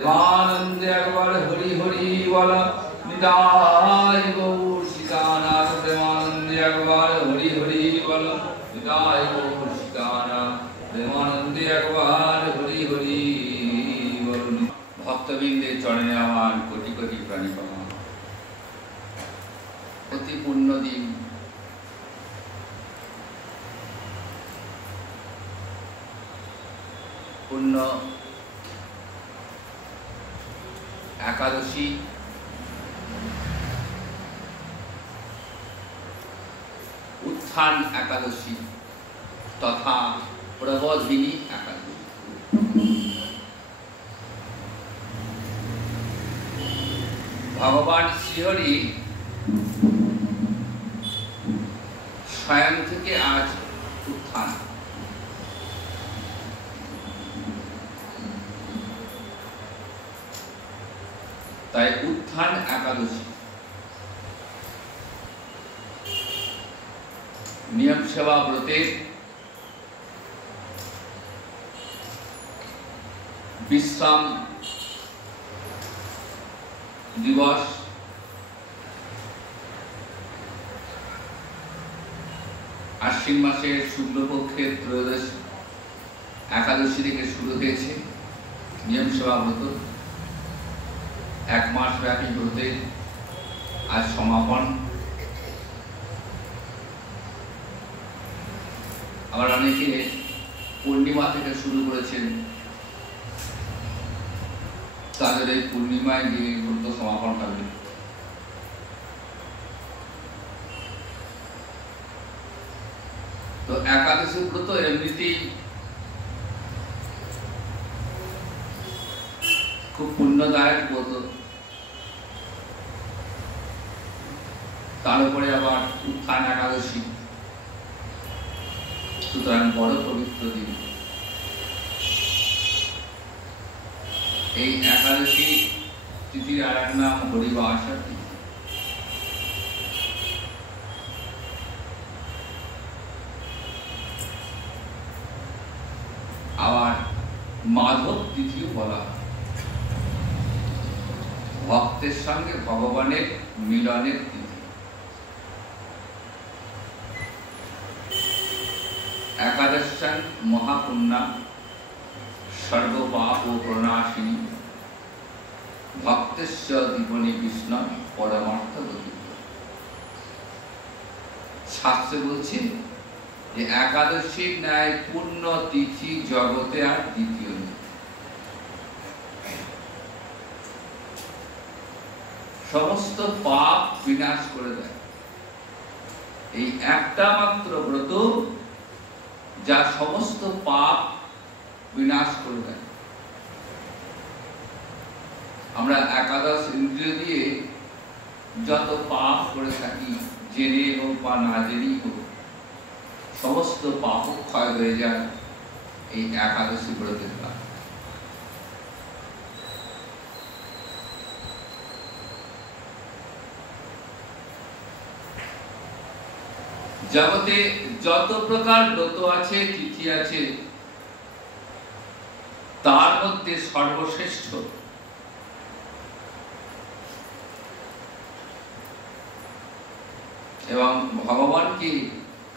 प्रेमानंद একবার হরি হরি বল নিতাই গৌর শিকানাথ প্রেমানন্দ একবার হরি হরি বল নিতাই গৌর শিকানাথ প্রেমানন্দ একবার হরি হরি বল। ভক্তবৃন্দের চরণে আমার কোটি কোটি প্রণাম। অতি পুণ্য দিন, পুণ্য একাদশী, উত্থান একাদশী তথা প্রবোধিনী একাদশী। ভগবান শ্রীহরি স্বয়ং থেকে আজ উত্থান। তাই উত্থান একাদশী নিয়ম সেবা ব্রতের বিশ্রাম দিবস। আশ্বিন মাসের শুক্লপক্ষের ত্রয়োদশ একাদশী থেকে শুরু হয়েছে নিয়ম সেবা ব্রত। এক মাস ব্যাপী ব্রতে আজ সমাপন। আবার অনেকে পূর্ণিমা থেকে শুরু করেছেন, তাদের এই পূর্ণিমায় গিয়ে ব্রত সমাপন হবে। তো একাদশী ব্রত এমনিতেই খুব পুণ্যদায়ক ব্রত, তার উপরে আবার উত্থান একাদশী, সুতরাং বড় পবিত্র দিন। এই একাদশী তিথির আর এক নাম হরিবাসর তিথি। আবার মাধব তিথিও বলা হয়, ভক্তের সঙ্গে ভগবানের মিলনের তিথি। একাদশাং মহাপুণ্যা সর্বপাপ ও প্রণাশিনী ভক্তেশ্ব দীপনী কৃষ্ণ পরমার্থ গতি। শাস্ত্রে বলছে যে একাদশীর ন্যায় পূর্ণ তিথি জগতে আর দ্বিতীয় নেই। সমস্ত পাপ বিনাশ করে দেয় এই একটা মাত্র ব্রত, যা সমস্ত পাপ বিনাশ করে দেয়। আমরা একাদশ ইন্দ্রিয় দিয়ে যত পাপ করে থাকি, জেনে হোক বা না জেনেই হোক, সমস্ত পাপ ক্ষয় হয়ে যায় এই একাদশী ব্রতের দ্বারা। জগতে যত প্রকার ব্রত আছে, তিথি আছে, তার মধ্যে সর্বশ্রেষ্ঠ এবং ভগবানকে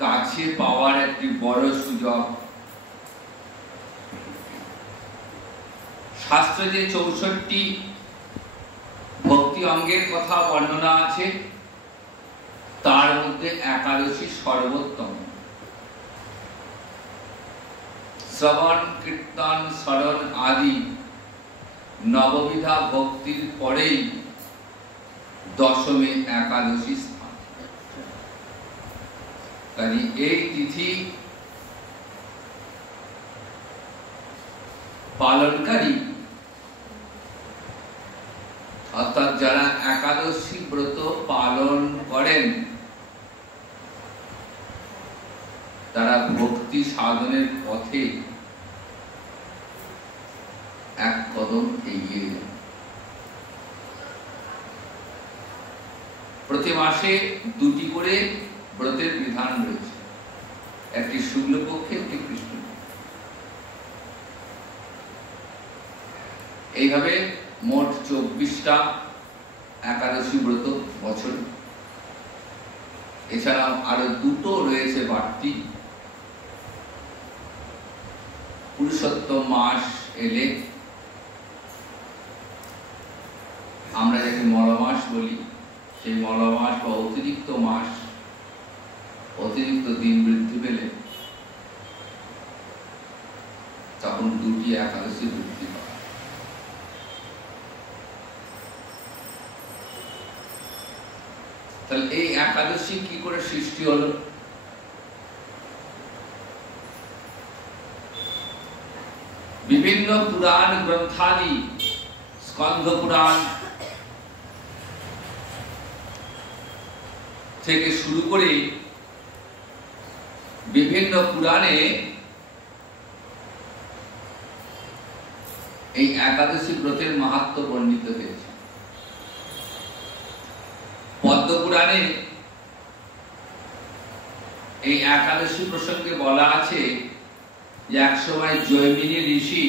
কাছে পাওয়ার একটি বড় সুযোগ। শাস্ত্রে যে 64 ভক্তি অঙ্গের কথা বর্ণনা আছে, তার মধ্যে একাদশী সর্বোত্তম। শ্রবণ, কীর্তন, স্মরণ আদি নববিধা ভক্তির পরেই দশমী একাদশী স্থান। কাজে এই তিথি পালনকারী, অর্থাৎ যারা একাদশী ব্রত পালন করেন, তারা ভক্তি সাধনের পথে এক কদম এগিয়ে যান। প্রতি মাসে 2টি করে ব্রতের বিধান রয়েছে, একটি শুক্লপক্ষে, একটি কৃষ্ণপক্ষে। এইভাবে মোট 24টা একাদশী ব্রত বছর। এছাড়া আরো দুটো রয়েছে বাড়তি। পুরুষোত্তম মাস এলে আমরা যাকে মলমাস বলি, সেই মলমাস বা অতিরিক্ত মাস, অতিরিক্ত দিন বৃদ্ধি পেলে তখন দুটি একাদশী বৃদ্ধি পায়। তাহলে এই একাদশী কি করে সৃষ্টি হলো? বিভিন্ন পুরাণ গ্রন্থাদি, স্কন্ধ পুরাণ থেকে শুরু করে বিভিন্ন পুরাণে এই একাদশী ব্রতের মাহাত্ম্য বর্ণিত হয়েছে। পদ্ম পুরাণে এই একাদশী প্রসঙ্গে বলা আছে যে একসময় জৈমিনী ঋষি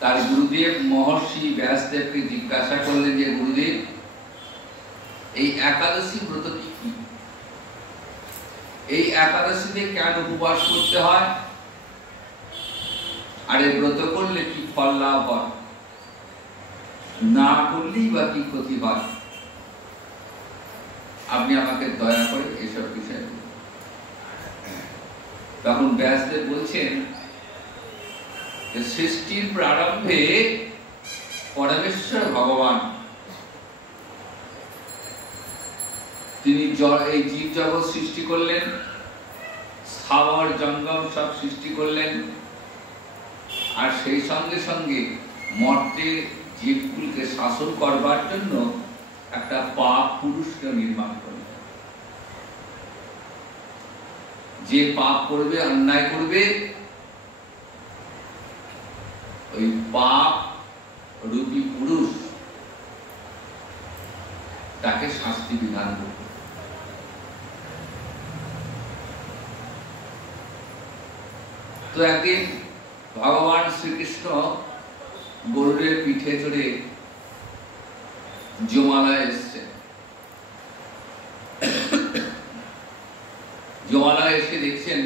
তার গুরুদেব মহর্ষি ব্যাসদেবকে জিজ্ঞাসা করলেন যে গুরুদেব, এই একাদশী ব্রতটি কি? এই একাদশীতে কেন উপবাস করতে হয়? আর এই ব্রত করলে কি ফল লাভ হয়? না করলেই বা কি ক্ষতি হয়? আপনি আমাকে দয়া করে এসব বিষয়ে বলুন। তখন ব্যাসদেব বলছেন যে সৃষ্টির প্রারম্ভে পরমেশ্বর ভগবান তিনি এই জীব জগৎ সৃষ্টি করলেন, স্থাবর জঙ্গম সব সৃষ্টি করলেন, আর সেই সঙ্গে সঙ্গে মর্তে জীবকুলকে শাসন করবার জন্য একটা পাপ পুরুষকে নির্মাণ করলেন। যে পাপ করবে, অন্যায় করবে, ওই পাপ রূপী পুরুষ তাকে শাস্তি বিধান করবে। তো একদিন ভগবান শ্রীকৃষ্ণ গরুড়ের পিঠে চড়ে জমালয়ে এসছে। জমালয়ে এসে দেখছেন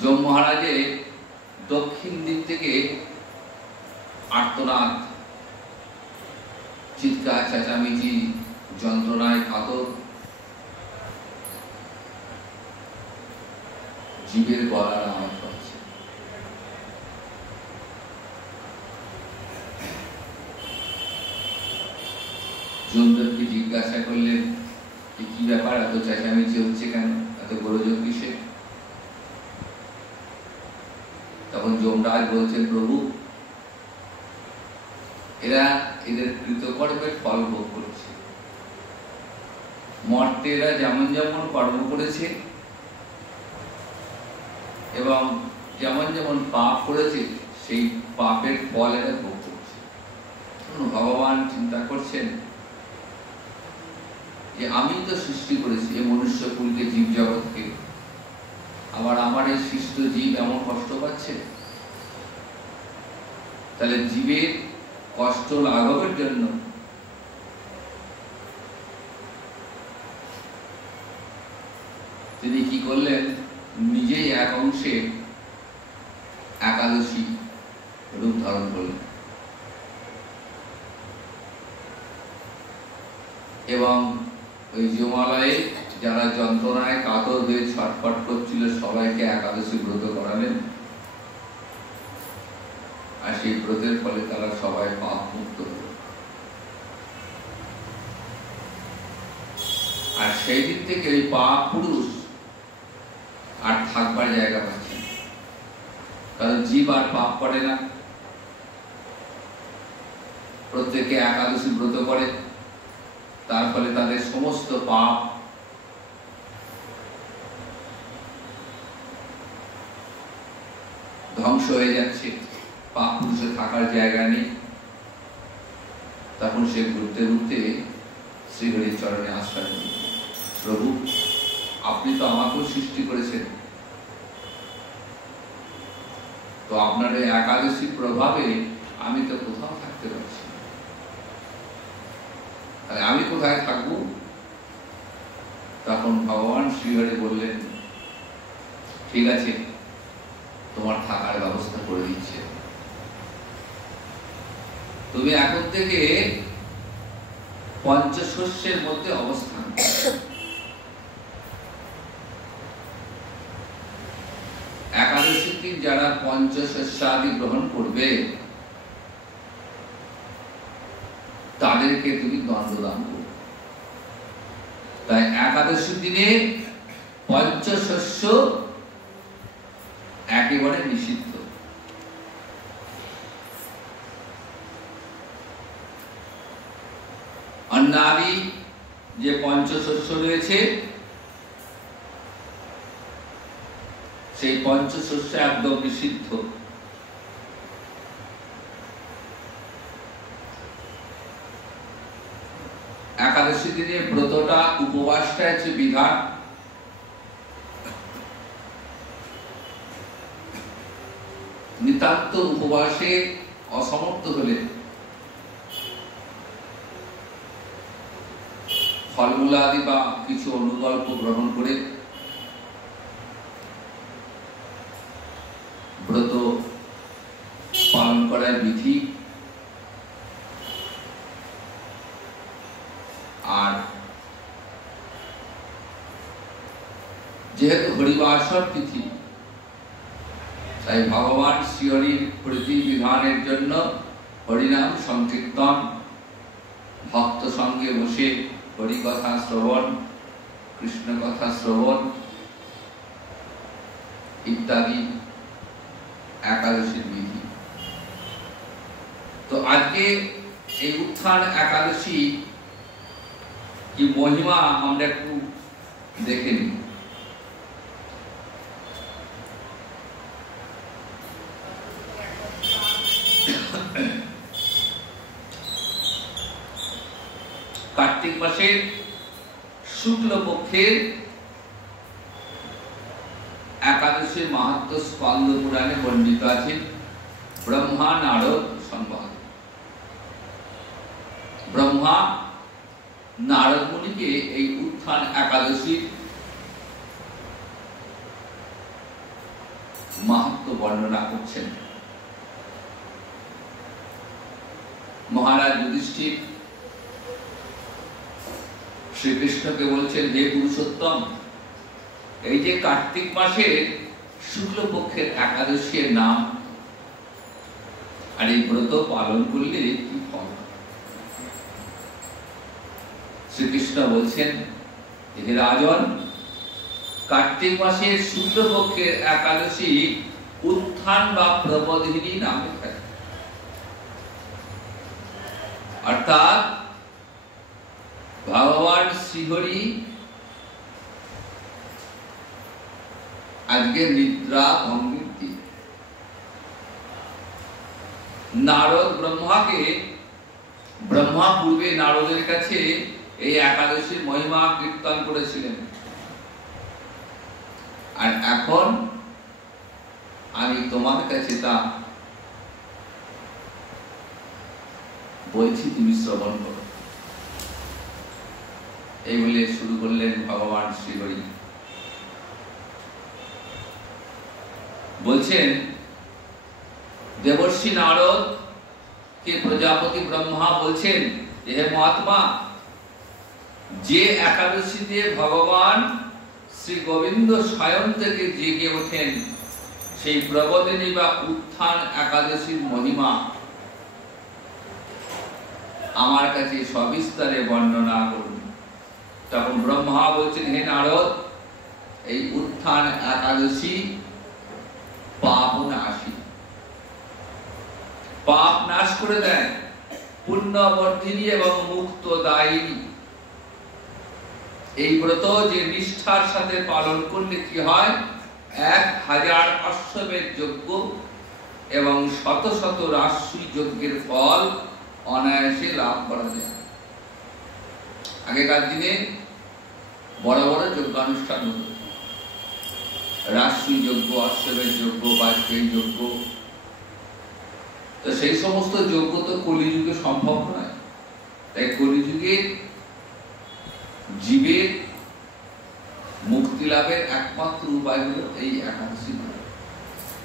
যম মহারাজের দক্ষিণ দিক থেকে আর্তনাদ, চিৎকার চেঁচামেচি, যন্ত্রণায় কাতর, জীবের গলার আওয়াজ পাচ্ছে। যমদেবকে জিজ্ঞাসা করলেন কি ব্যাপার, এত চেঁচামেচি হচ্ছে কেন, এত গোলযোগ কিসে? তখন যমরাজ বলছেন, প্রভু, এরা এদের কৃতকর্মের ফল ভোগ করছে। মর্তে এরা যেমন যেমন কর্ম করেছে এবং যেমন যেমন পাপ করেছে, সেই পাপের ফল এরা ভোগ করছে। ভগবান চিন্তা করছেন যে আমি তো সৃষ্টি করেছি এই মনুষ্য কুলকে, জীব জগৎকে, আবার আমার এই সৃষ্ট জীব এমন কষ্ট পাচ্ছে। তাহলে জীবের কষ্ট লাঘবের জন্য তিনি কি করলেন, নিজেই এক অংশে একাদশী রূপ ধারণ করলেন এবং ওই জমালয়ে যারা যন্ত্রণায় কাতর হয়ে ছটফট করছিল সবাইকে একাদশী ব্রত করালেন। আর সেই ব্রতের ফলে তারা সবাই পাপ মুক্ত হল। আর সেই দিক থেকে ওই পাপ পুরুষ আর থাকবার জায়গা পাচ্ছে, কারণ জীব আর পাপ করে না। প্রত্যেকে একাদশী ব্রত করে, তার ফলে তাদের সমস্ত পাপ ধ্বংস হয়ে যাচ্ছে, পাপ পুরুষে থাকার জায়গা নেই। তখন সে ঘুরতে ঘুরতে শ্রীহরির চরণে আশ্রয় নিল, প্রভু, আপনি তো আমাকেও সৃষ্টি করেছেন, তো আপনার এই একাদশী প্রভাবে আমি তো কোথাও থাকতে পারছি না, তাহলে আমি কোথায় থাকবো? তখন ভগবান শ্রীহরি বললেন, ঠিক আছে, তোমার থাকার ব্যবস্থা করে দিচ্ছে। তুমি এখন থেকে পঞ্চশস্যের মধ্যে অবস্থান করো। একাদশীর দিন যারা পঞ্চশস্যাদি গ্রহণ করবে তাদেরকে তুমি দণ্ডদান করবে। তাই একাদশীর দিনে পঞ্চশস্য একেবারে নিষিদ্ধ। অন্নাদি যে পঞ্চশস্য রয়েছে সেই পঞ্চশস্য একদম নিষিদ্ধ। একাদশী দিনে ব্রতটা, উপবাসটা হচ্ছে বিধান। নিতান্ত উপবাসে অসমর্থ হলে ফলমূলাদি বা কিছু অনুকল্প গ্রহণ করে ব্রত পালন করার বিধি। আর যেহেতু হরিবাসর তিথি, তাই ভগবান শ্রীহরির প্রীতি বিধানের জন্য হরিনাম সংকীর্তন, ভক্ত সঙ্গে বসে হরিকথা শ্রবণ, কৃষ্ণ কথা শ্রবণ ইত্যাদি একাদশীর বিধি। তো আজকে এই উত্থান একাদশী কি মহিমা আমরা একটু দেখে নিই। কার্তিক মাসের শুক্লপক্ষের একাদশীর মাহাত্ম্য স্কন্দ পুরাণে বর্ণিত আছে। ব্রহ্মা নারদ সংবাদ। ব্রহ্মা নারদ মুনিকে এই উত্থান একাদশীর মাহাত্ম্য বর্ণনা করছেন। মহারাজ যুধিষ্ঠির শ্রীকৃষ্ণকে বলছেন, হে পুরুষোত্তম, এই যে কার্তিক মাসের শুক্লপক্ষের একাদশীর নাম, আর এই ব্রত পালন করলে কি ফল? শ্রীকৃষ্ণ বলছেন, হে রাজন, কার্তিক মাসের শুক্লপক্ষের একাদশী উত্থান বা প্রবোধিনী নামে থাকে। অর্থাৎ ভগবান শ্রীহরি আজকে নিদ্রা ভঙ্গির দিন। নারদ ব্রহ্মা পূর্বে নারদের কাছে এই একাদশীর মহিমা কীর্তন করেছিলেন, আর এখন আমি তোমার কাছে তা বলছি, তুমি শ্রবণ করো। এই বলে শুরু করলেন ভগবান শ্রীহরি। বলছেন, দেবর্ষি নারদ কে প্রজাপতি ব্রহ্মা বলছেন, হে মহাত্মা, যে একাদশীতে ভগবান শ্রী গোবিন্দ স্বয়ং থেকে জেগে ওঠেন, সেই প্রবোধিনী বা উত্থান একাদশীর মহিমা আমার কাছে সবিস্তারে বর্ণনা করুন। তখন ব্রহ্মা বলছেন, হে নারদ, এই উত্থান একাদশী পাপ নাশী, পাপ নাশ করে দেয়, পুণ্যবর্ধিনী এবং মুক্তদায়িনী। এই ব্রত যে নিষ্ঠার সাথে পালন করলে কি হয়, 1000 অশ্বমেধ যজ্ঞ এবং শত শত রাজসূয় যজ্ঞের ফল অনায়াসে লাভ করা যায়। আগেকার দিনে বড় বড় যজ্ঞানুষ্ঠান হতো, রাষ্ট্রী যজ্ঞ, অশ্বমেধ যজ্ঞ, বাজপেয়ী যজ্ঞ। তো সেই সমস্ত যজ্ঞ তো কলিযুগে সম্ভব নয়। তাই কলিযুগে জীবের মুক্তি লাভের একমাত্র উপায় হলো এই একাদশী ব্রত।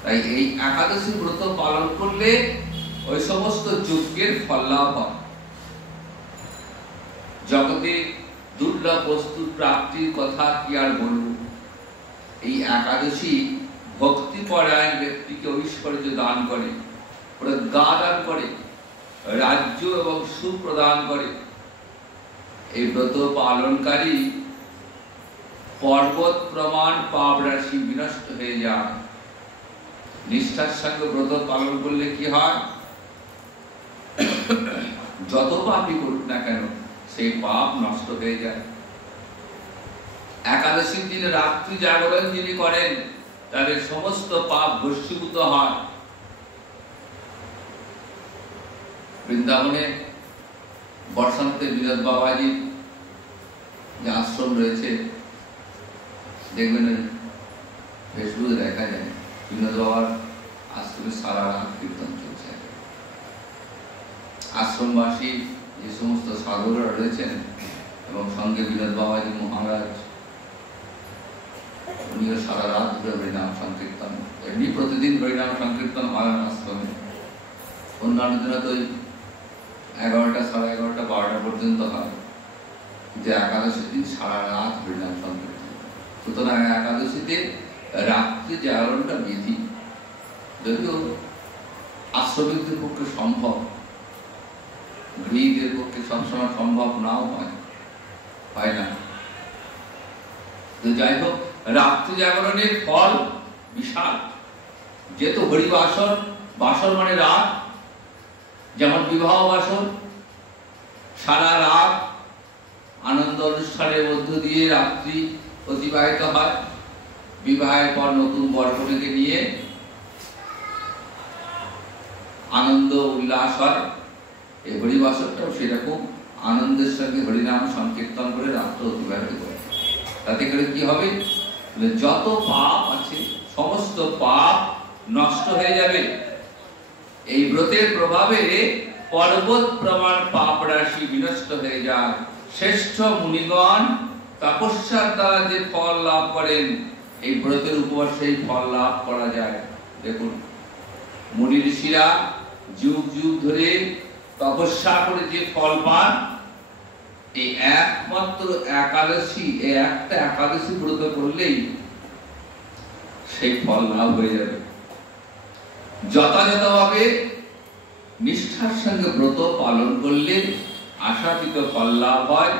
তাই এই একাদশী ব্রত পালন করলে ওই সমস্ত যজ্ঞের ফল লাভ হয়। জগতে দুর্লভ বস্তু প্রাপ্তির কথা কি আর বলবো। এই একাদশী ভক্তি পরায়ণ ব্যক্তিকে ঐশ্বর্য দান করে, প্রজ্ঞা দান করে, রাজ্য এবং সুখ প্রদান করে। এই ব্রত পালনকারী পর্বত প্রমাণ পাপ রাশি বিনষ্ট হয়ে যায়। নিষ্ঠার সঙ্গে ব্রত পালন করলে কি হয়, যত পাপই করুক না কেন সেই পাপ নষ্ট হয়ে যায়। একাদশীর দিনে রাত্রি জাগরণ যিনি করেন তাদের সমস্ত পাপ ভস্মীভূত হয়। বৃন্দাবনে বর্ষান্তে বিনোদ বাবাজির যে আশ্রম রয়েছে, দেখবেন ফেসবুকে দেখা যায় বিনোদ বাবার আশ্রমে সারা রাত কীর্তন চলছে। আশ্রমবাসী যে সমস্ত সাধুরা রয়েছেন এবং সঙ্গে বিনোদ বাবাজি মহারাজ, উনিও সারা রাত ধরে হরিনাম সংকীর্তন, এমনি প্রতিদিন হরিনাম সংকীর্তন হয় আশ্রমে। অন্যান্য দিনে তো 11টা, সাড়ে 11টা, 12টা পর্যন্ত হয়, যে একাদশীর দিন সারা রাত হরিনাম সংকীর্তন। সুতরাং একাদশীতে রাত্রি জাগরণটা বিধি, যদিও আশ্রমিকদের পক্ষে সম্ভব, গৃহীদের পক্ষে সবসময় সম্ভব নাও হয় না। তো যাই হোক, রাত্রি জাগরণের ফল বিশাল। যেহেতু হরিবাসর, বাসর মানে রাত, যেমন বিবাহ বাসর সারা রাত আনন্দ অনুষ্ঠানের মধ্য দিয়ে রাত্রি অতিবাহিত হয়। বিবাহের পর নতুন বরকনেকে নিয়ে আনন্দ উল্লাস হয়। এই হরিবাসরটাও সেরকম আনন্দের সঙ্গে হরিনাম সংকীর্তন করে রাত্র অতিবাহিত করে। তাতে করে কি হবে, যত পাপ আছে সমস্ত পাপ নষ্ট হয়ে যাবে। এই ব্রতের প্রভাবে পর্বত প্রমাণ পাপ রাশি বিনষ্ট হয়ে যায়। শ্রেষ্ঠ মুনিগণ তপস্যার দ্বারা যে ফল লাভ করেন, এই ব্রতের উপর সেই ফল লাভ করা যায়। দেখুন, মুনি ঋষিরা যুগ যুগ ধরে তপস্যা করে যে ফল পান, এই একমাত্র একাদশী, এই একটা একাদশী ব্রত করলেই সেই ফল লাভ হয়ে যাবে। যথাযথভাবে নিষ্ঠার সঙ্গে ব্রত পালন করলে আশাতীত ফল লাভ হয়।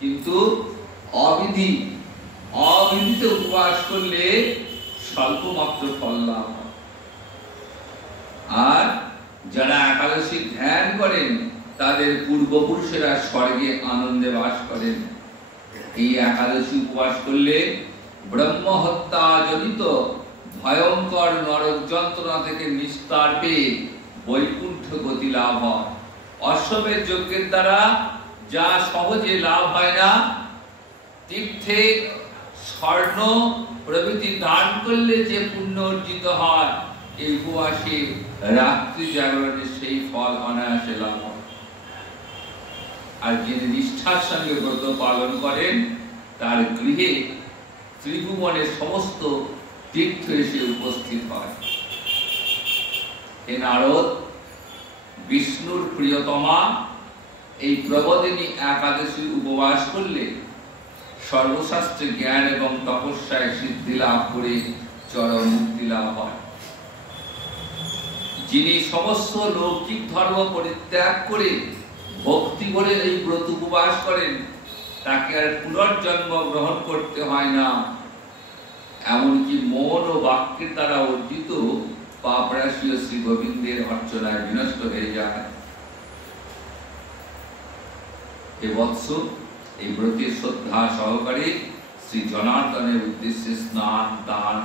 কিন্তু অবিধিতে উপবাস করলে স্বল্প মাত্র ফল লাভ হয়। আর যারা একাদশী ধ্যান করেন তাদের পূর্বপুরুষেরা স্বর্গে আনন্দে বাস করেন। এই একাদশী উপবাস করলে ব্রহ্ম হত্যা জনিত ভয়ঙ্কর নরক যন্ত্রণা থেকে নিস্তার পেয়ে বৈকুণ্ঠ গতি লাভ হয়। অশ্বমেধ যজ্ঞের দ্বারা যা সহজে লাভ হয় না, তীর্থে স্বর্ণ প্রভৃতি দান করলে যে পুণ্য অর্জিত হয়, এই উপবাসে রাত্রি জাগরণে সেই ফল অনায়াসে লাভ হয়। আর যিনি নিষ্ঠার সঙ্গে ব্রত পালন করেন তার গৃহে ত্রিভুবনের সমস্ত তীর্থ এসে উপস্থিত হয়। হে নারদ, বিষ্ণুর প্রিয়তমা এই প্রবোধিনী একাদশী উপবাস করলে সর্বশাস্ত্রে জ্ঞান এবং তপস্যায় সিদ্ধি লাভ করে চরম মুক্তি লাভ হয়। যিনি সমস্ত লৌকিক ধর্ম পরিত্যাগ করে ভক্তি করে এই ব্রত উপবাস করেন, তাকে আর পুনর্জন্ম গ্রহণ করতে হয় না। এমনকি মন ও বাক্যের দ্বারা অর্জিত পাপ রাশি শ্রী গোবিন্দের অর্চনায় বিনষ্ট হয়ে যায়। হে বৎস, এই ব্রতের শ্রদ্ধা সহকারে শ্রী জনার্দনের উদ্দেশ্যে স্নান, দান,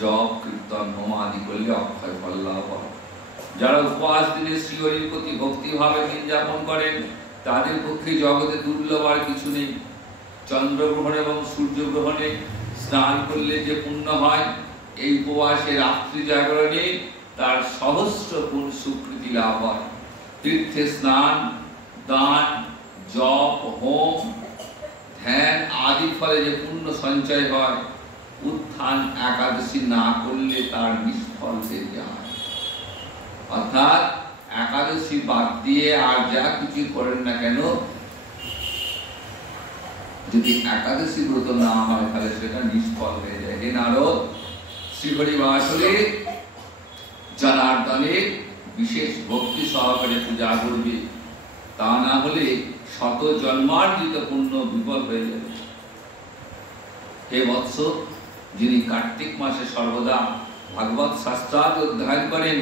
জপ, কীর্তন, হোম আদি করলে অক্ষয় ফল লাভ হয়। যারা উপবাস দিনে শ্রীহরির প্রতি ভক্তিভাবে দিন যাপন করেন তাদের পক্ষে জগতে দুর্লভ আর কিছু নেই। চন্দ্রগ্রহণ এবং সূর্যগ্রহণে স্নান করলে যে পুণ্য হয়, এই উপবাসে রাত্রি জাগরণে তার সহস্র গুণ সুকৃতি লাভ হয়। তীর্থে স্নান, দান, জপ, হোম, ধ্যান আদি ফলে যে পুণ্য সঞ্চয় হয়, উত্থান একাদশী না করলে তার নিষ্ফল হয়ে যায়। অর্থাৎ একাদশী বাদ দিয়ে আর যা কিছু করেন না কেন, যদি একাদশী ব্রত না হয় তাহলে সেটা নিষ্ফল হয়ে যায়। হে নারদ, শ্রীহরি বাসরে জনার্দনের বিশেষ ভক্তি সহকারে পূজা করবে, তা না হলে শত জন্মার্জিত পুণ্য বিফল হয়ে যাবে। হে বৎস, যিনি কার্তিক মাসে সর্বদা ভাগবত শাস্ত্রার্থ অধ্যয়ন করেন,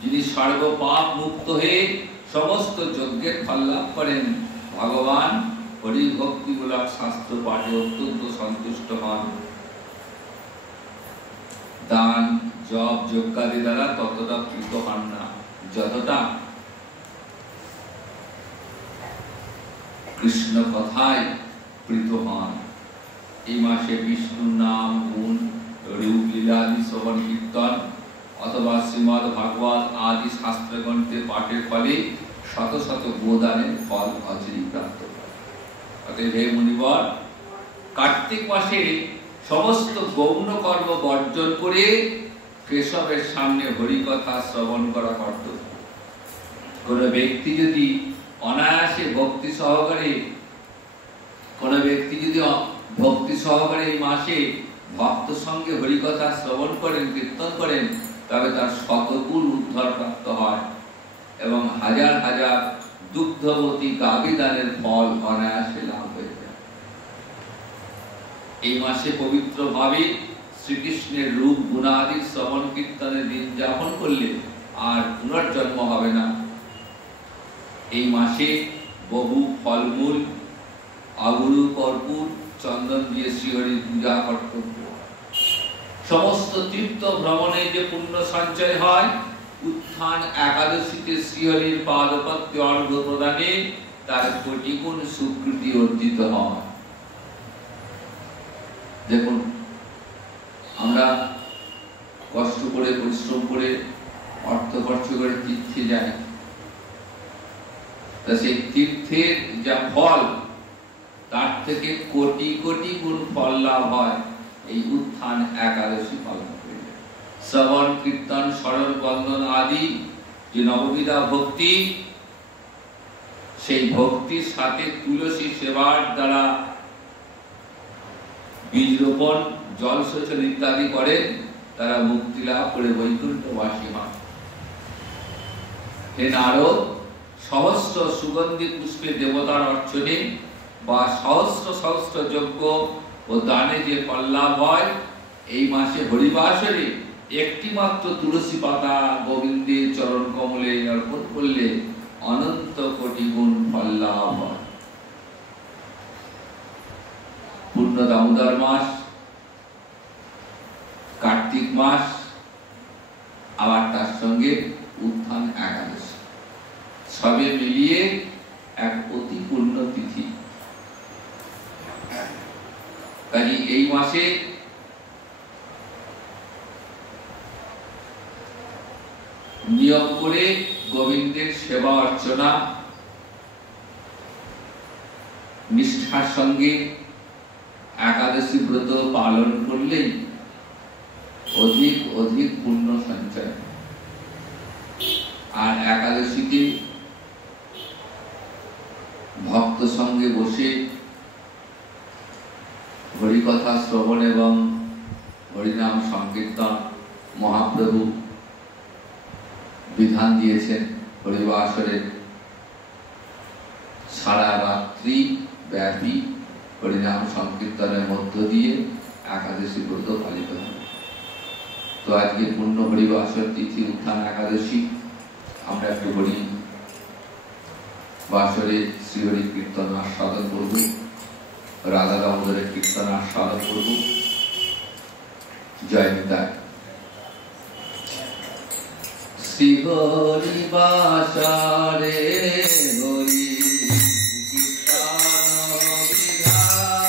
যিনি সর্বপাপ মুক্ত হয়ে সমস্ত যজ্ঞের ফল লাভ করেন, ভগবান হরি ভক্তিমূলক শাস্ত্র পাঠে অত্যন্ত সন্তুষ্ট হন। দান, জপ, যজ্ঞাদি দ্বারা ততটা কৃত হন না যতটা কৃষ্ণ কথায় প্রীত হন। এই মাসে বিষ্ণুর নাম, গুণ, রূপ, লীলাদি শ্রবণ কীর্তন অথবা শ্রীমদ ভাগবত আদি শাস্ত্র গ্রন্থে পাঠের ফলে শত শত গোদানের ফল অচিরেই প্রাপ্ত হয়। অতএব হে মুনিবর, কার্তিক মাসে সমস্ত গৌণ কর্ম বর্জন করে কেশবের সামনে হরিকথা শ্রবণ করা কর্তব্য। কোন ব্যক্তি যদি অনায়াসে ভক্তি সহকারে এই মাসে ভক্ত সঙ্গে হরিকথা শ্রবণ করেন, কীর্তন করেন, তবে তার শতগুণ উদ্ধার প্রাপ্ত হয় এবং হাজার হাজার দুগ্ধবতী গাভীদানের ফল অনায়াসে লাভ হয়ে যায়। এই মাসে পবিত্র ভাবে শ্রীকৃষ্ণের রূপ গুণাদি শ্রবণ কীর্তনের দিন যাপন করলে আর পুনর্জন্ম হবে না। এই মাসে বহু ফলমূল, আগুরু, কর্পূর, চন্দন দিয়ে শ্রীহরির পূজা কর্তব্য। সমস্ত তীর্থ ভ্রমণে যে পুণ্য সঞ্চয় হয়, উত্থান একাদশীতে শ্রীহরির পাদপদ্মে অর্ঘ্য প্রদানে তার কোটি গুণ সুকৃতি অর্জিত হয়। দেখুন, আমরা কষ্ট করে পরিশ্রম করে অর্থ খরচ করে তীর্থে যাই, তা সেই তীর্থের যা ফল তার থেকে কোটি কোটি গুণ ফল লাভ হয় এই উত্থান একাদশী পালন করে। শ্রবণ, কীর্তন, স্মরণ, বন্দন আদি যে নববিধা ভক্তি, সেই ভক্তির সাথে তুলসী সেবার দ্বারা বীজ রোপণ, জলসেচন ইত্যাদি করেন, তারা মুক্তি লাভ করে বৈকুণ্ঠবাসী হন। হে নারদ, সহস্র সুগন্ধি পুষ্পে দেবতার অর্চনে বা সহস্র সহস্র যজ্ঞ ও দানে যে ফল লাভ হয়, এই মাসে হরিবাসরে একটি মাত্র তুলসী পাতা গোবিন্দের চরণ কমলে অর্পণ করলে অনন্ত কোটি গুণ ফল লাভ হয়। পূর্ণ দামোদর মাস, কার্তিক মাস, আবার তার সঙ্গে উত্থান একাদশী, সবে মিলিয়ে এক অতি পূর্ণ তিথি। কাজে এই মাসে নিয়ম করে গোবিন্দের সেবা অর্চনা নিষ্ঠার সঙ্গে একাদশী ব্রত পালন করলেই অধিক অধিক পুণ্য সঞ্চয়। আর একাদশীতে ভক্ত সঙ্গে বসে হরিকথা শ্রবণ এবং হরিনাম সংকীর্তন মহাপ্রভু বিধান দিয়েছেন। হরিবাসরে সারা রাত্রি ব্যাপী হরিনাম সংকীর্তনের মধ্য দিয়ে একাদশী ব্রত পালিত হবে। তো আজকে পূর্ণ হরিবাসর তিথি উত্থান একাদশী, আমরা একটু হরি বাসরে শ্রীহরি কীর্তন আস্বাদন করব, রাধা দামোদরের কীর্তন আস্বাদন করব। জয় নিতাই। শ্রীহরি বাসরে হরি কীর্তন বিধান,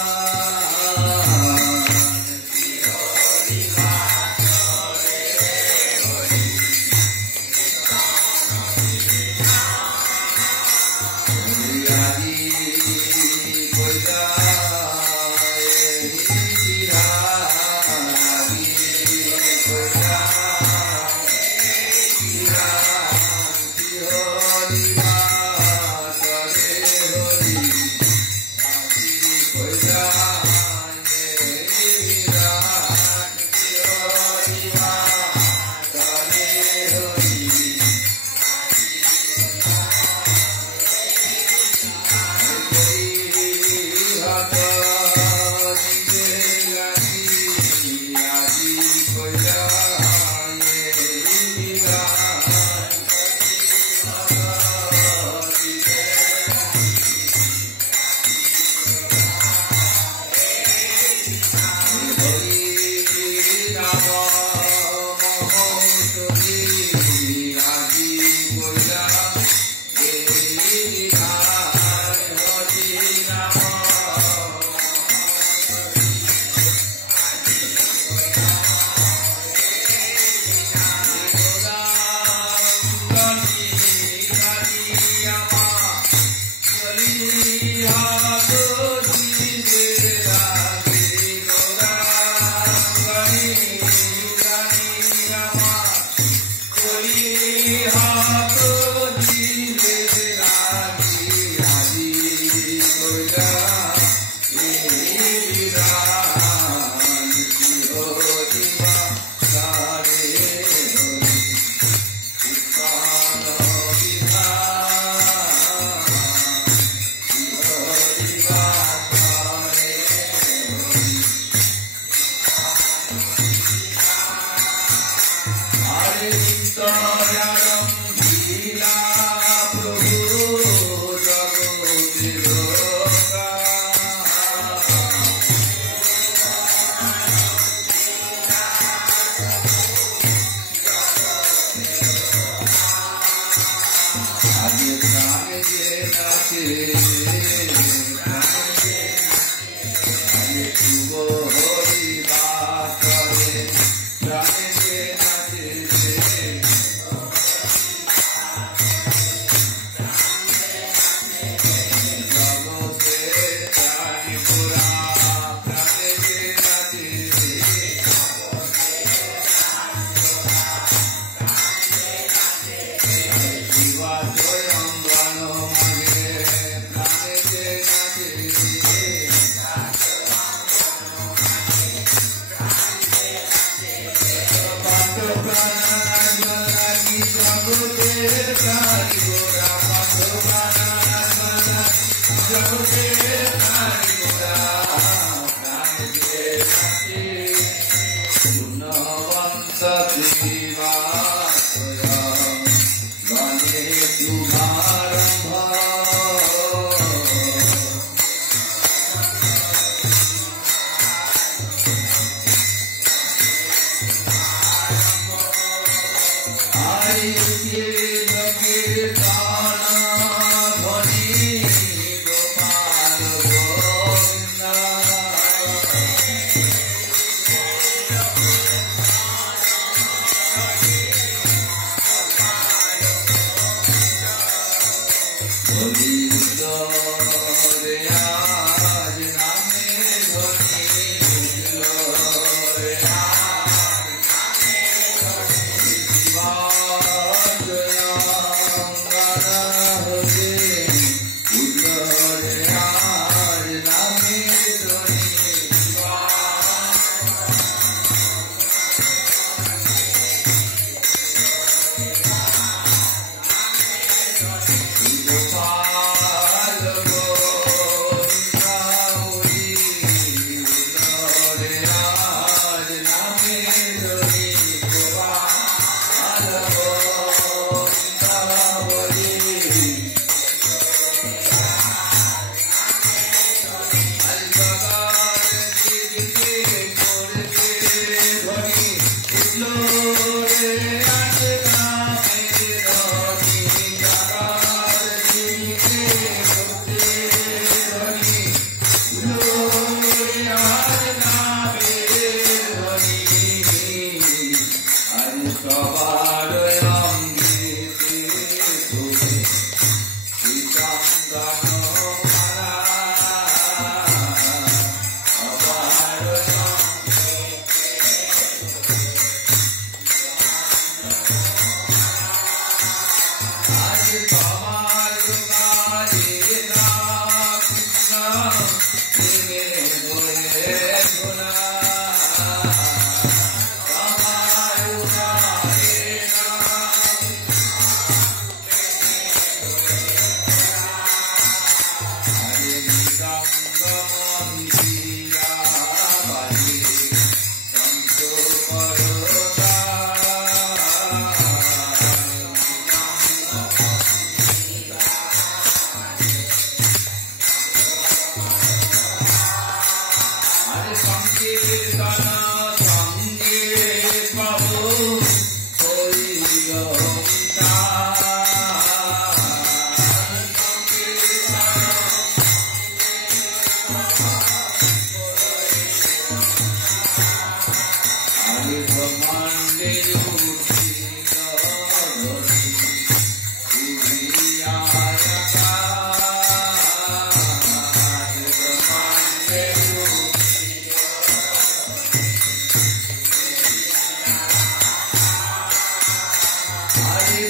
Hare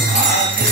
Hare